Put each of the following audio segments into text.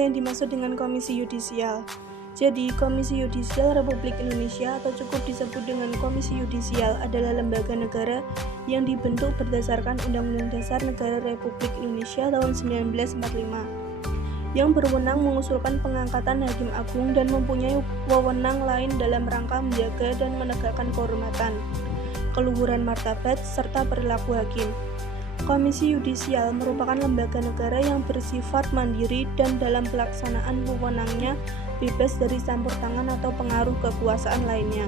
yang dimaksud dengan Komisi Yudisial? Jadi, Komisi Yudisial Republik Indonesia atau cukup disebut dengan Komisi Yudisial adalah lembaga negara yang dibentuk berdasarkan Undang-Undang Dasar Negara Republik Indonesia tahun 1945 yang berwenang mengusulkan pengangkatan Hakim Agung dan mempunyai wewenang lain dalam rangka menjaga dan menegakkan kehormatan, keluhuran martabat, serta perilaku hakim. Komisi Yudisial merupakan lembaga negara yang bersifat mandiri dan dalam pelaksanaan wewenangnya bebas dari campur tangan atau pengaruh kekuasaan lainnya.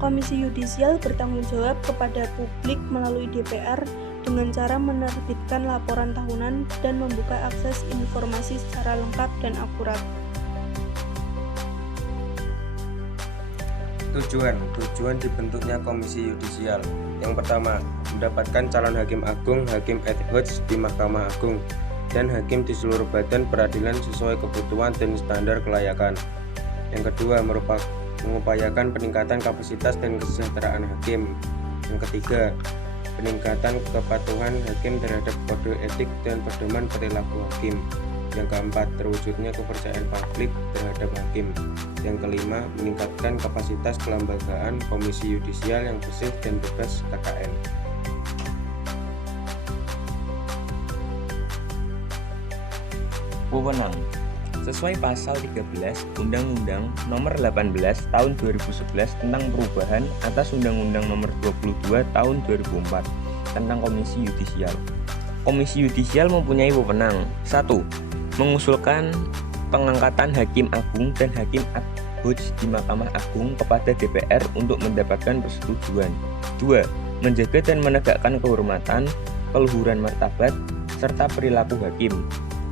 Komisi Yudisial bertanggung jawab kepada publik melalui DPR dengan cara menerbitkan laporan tahunan dan membuka akses informasi secara lengkap dan akurat. Tujuan dibentuknya Komisi Yudisial. Yang pertama, mendapatkan calon Hakim Agung, Hakim ad hoc di Mahkamah Agung, dan hakim di seluruh badan peradilan sesuai kebutuhan dan standar kelayakan. Yang kedua, mengupayakan peningkatan kapasitas dan kesejahteraan hakim. Yang ketiga, peningkatan kepatuhan hakim terhadap kode etik dan pedoman perilaku hakim. Yang keempat, terwujudnya kepercayaan publik terhadap hakim. Yang kelima, meningkatkan kapasitas kelembagaan Komisi Yudisial yang bersih dan bebas KKN. Wewenang. Sesuai pasal 13 Undang-Undang Nomor 18 Tahun 2011 tentang perubahan atas Undang-Undang Nomor 22 Tahun 2004 tentang Komisi Yudisial. Komisi Yudisial mempunyai wewenang 1. Mengusulkan pengangkatan Hakim Agung dan Hakim ad hoc di Mahkamah Agung kepada DPR untuk mendapatkan persetujuan. 2. Menjaga dan menegakkan kehormatan, keluhuran martabat, serta perilaku hakim.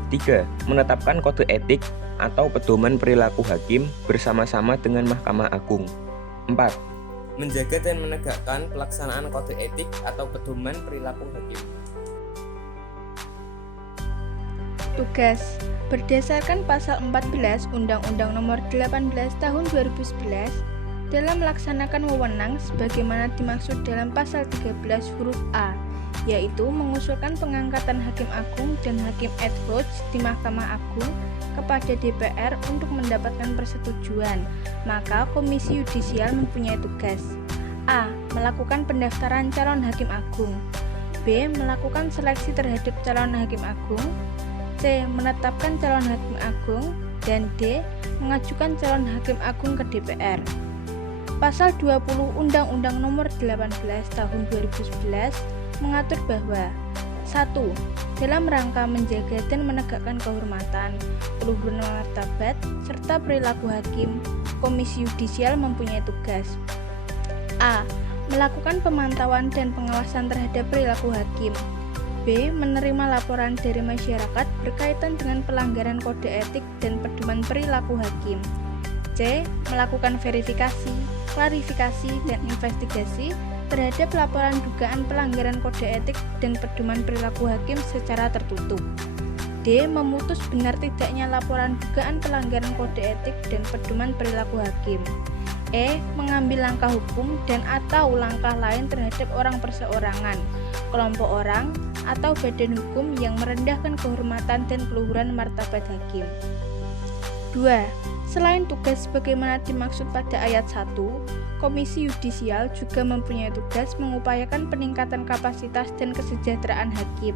3. Menetapkan kode etik atau pedoman perilaku hakim bersama-sama dengan Mahkamah Agung. 4. Menjaga dan menegakkan pelaksanaan kode etik atau pedoman perilaku hakim. Tugas. Berdasarkan pasal 14 Undang-Undang Nomor 18 Tahun 2011 dalam melaksanakan wewenang sebagaimana dimaksud dalam pasal 13 huruf A, yaitu mengusulkan pengangkatan Hakim Agung dan Hakim ad hoc di Mahkamah Agung kepada DPR untuk mendapatkan persetujuan, maka Komisi Yudisial mempunyai tugas: A. Melakukan pendaftaran calon Hakim Agung, B. Melakukan seleksi terhadap calon Hakim Agung, C. Menetapkan calon Hakim Agung, dan D. Mengajukan calon Hakim Agung ke DPR. Pasal 20 Undang-Undang Nomor 18 Tahun 2011 mengatur bahwa 1. Dalam rangka menjaga dan menegakkan kehormatan, keluhuran martabat, serta perilaku hakim, Komisi Yudisial mempunyai tugas: A. Melakukan pemantauan dan pengawasan terhadap perilaku hakim, B. Menerima laporan dari masyarakat berkaitan dengan pelanggaran kode etik dan pedoman perilaku hakim, C. Melakukan verifikasi, klarifikasi, dan investigasi terhadap laporan dugaan pelanggaran kode etik dan pedoman perilaku hakim secara tertutup, D. Memutus benar tidaknya laporan dugaan pelanggaran kode etik dan pedoman perilaku hakim, E. Mengambil langkah hukum dan atau langkah lain terhadap orang perseorangan, kelompok orang, atau badan hukum yang merendahkan kehormatan dan keluhuran martabat hakim. 2. Selain tugas sebagaimana dimaksud pada ayat 1, Komisi Yudisial juga mempunyai tugas mengupayakan peningkatan kapasitas dan kesejahteraan hakim.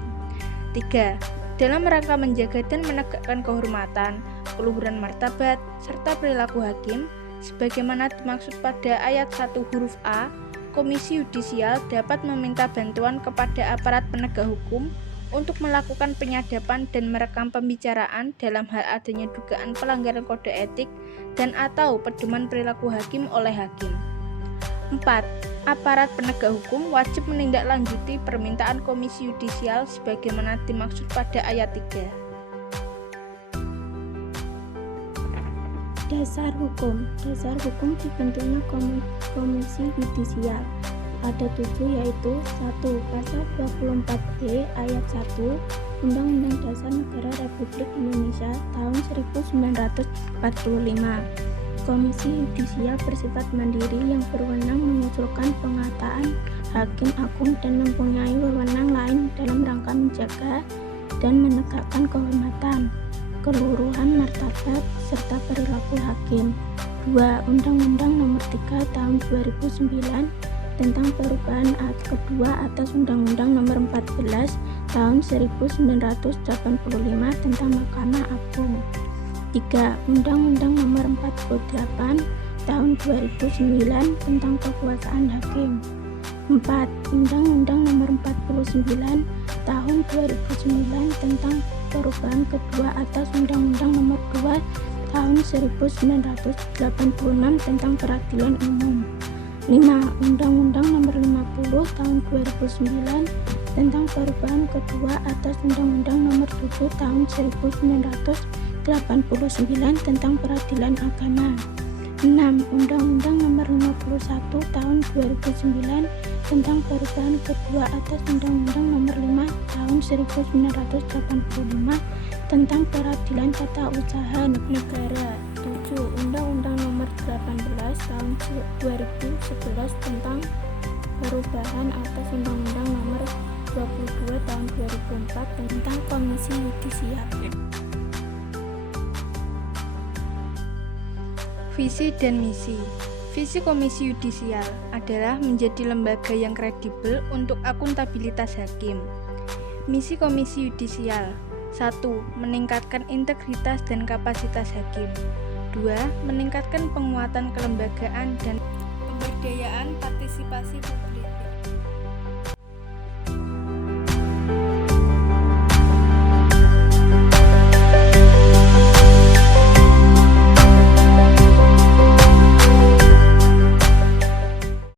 3. Dalam rangka menjaga dan menegakkan kehormatan, keluhuran martabat, serta perilaku hakim, sebagaimana dimaksud pada ayat 1 huruf A, Komisi Yudisial dapat meminta bantuan kepada aparat penegak hukum untuk melakukan penyadapan dan merekam pembicaraan dalam hal adanya dugaan pelanggaran kode etik dan atau pedoman perilaku hakim oleh hakim. 4. Aparat penegak hukum wajib menindaklanjuti permintaan Komisi Yudisial sebagaimana dimaksud pada ayat 3. Dasar hukum dibentuknya Komisi Yudisial. Ada 7, yaitu 1. Pasal 24B ayat 1 Undang-Undang Dasar Negara Republik Indonesia tahun 1945. Komisi Yudisial bersifat mandiri yang berwenang mengusulkan pengangkatan Hakim Agung dan mempunyai wewenang lain dalam rangka menjaga dan menegakkan kehormatan, keluruhan martabat serta perilaku hakim. 2. Undang-Undang Nomor 3 Tahun 2009 tentang perubahan kedua atas Undang-Undang Nomor 14 Tahun 1985 tentang Mahkamah Agung. 3. Undang-Undang Nomor 48 Tahun 2009 tentang kekuasaan hakim. 4. Undang-Undang Nomor 49 Tahun 2009 tentang perubahan kedua atas Undang-Undang Nomor 2 Tahun 1986 tentang peradilan umum. 5. Undang-Undang Nomor 50 Tahun 2009 tentang perubahan kedua atas Undang-Undang Nomor 7 Tahun 1989 tentang peradilan agama. 6. Undang-Undang Nomor 51 Tahun 2009 tentang perubahan kedua atas Undang-Undang Nomor 5 Tahun 1985 tentang peradilan tata usaha negara. 7. Undang-Undang Nomor 18 Tahun 2011 tentang perubahan atas Undang-Undang Nomor 22 Tahun 2004 tentang Komisi Yudisial. Visi dan misi. Visi Komisi Yudisial adalah menjadi lembaga yang kredibel untuk akuntabilitas hakim. Misi Komisi Yudisial: 1. Meningkatkan integritas dan kapasitas hakim. 2. Meningkatkan penguatan kelembagaan dan pemberdayaan partisipasi publik.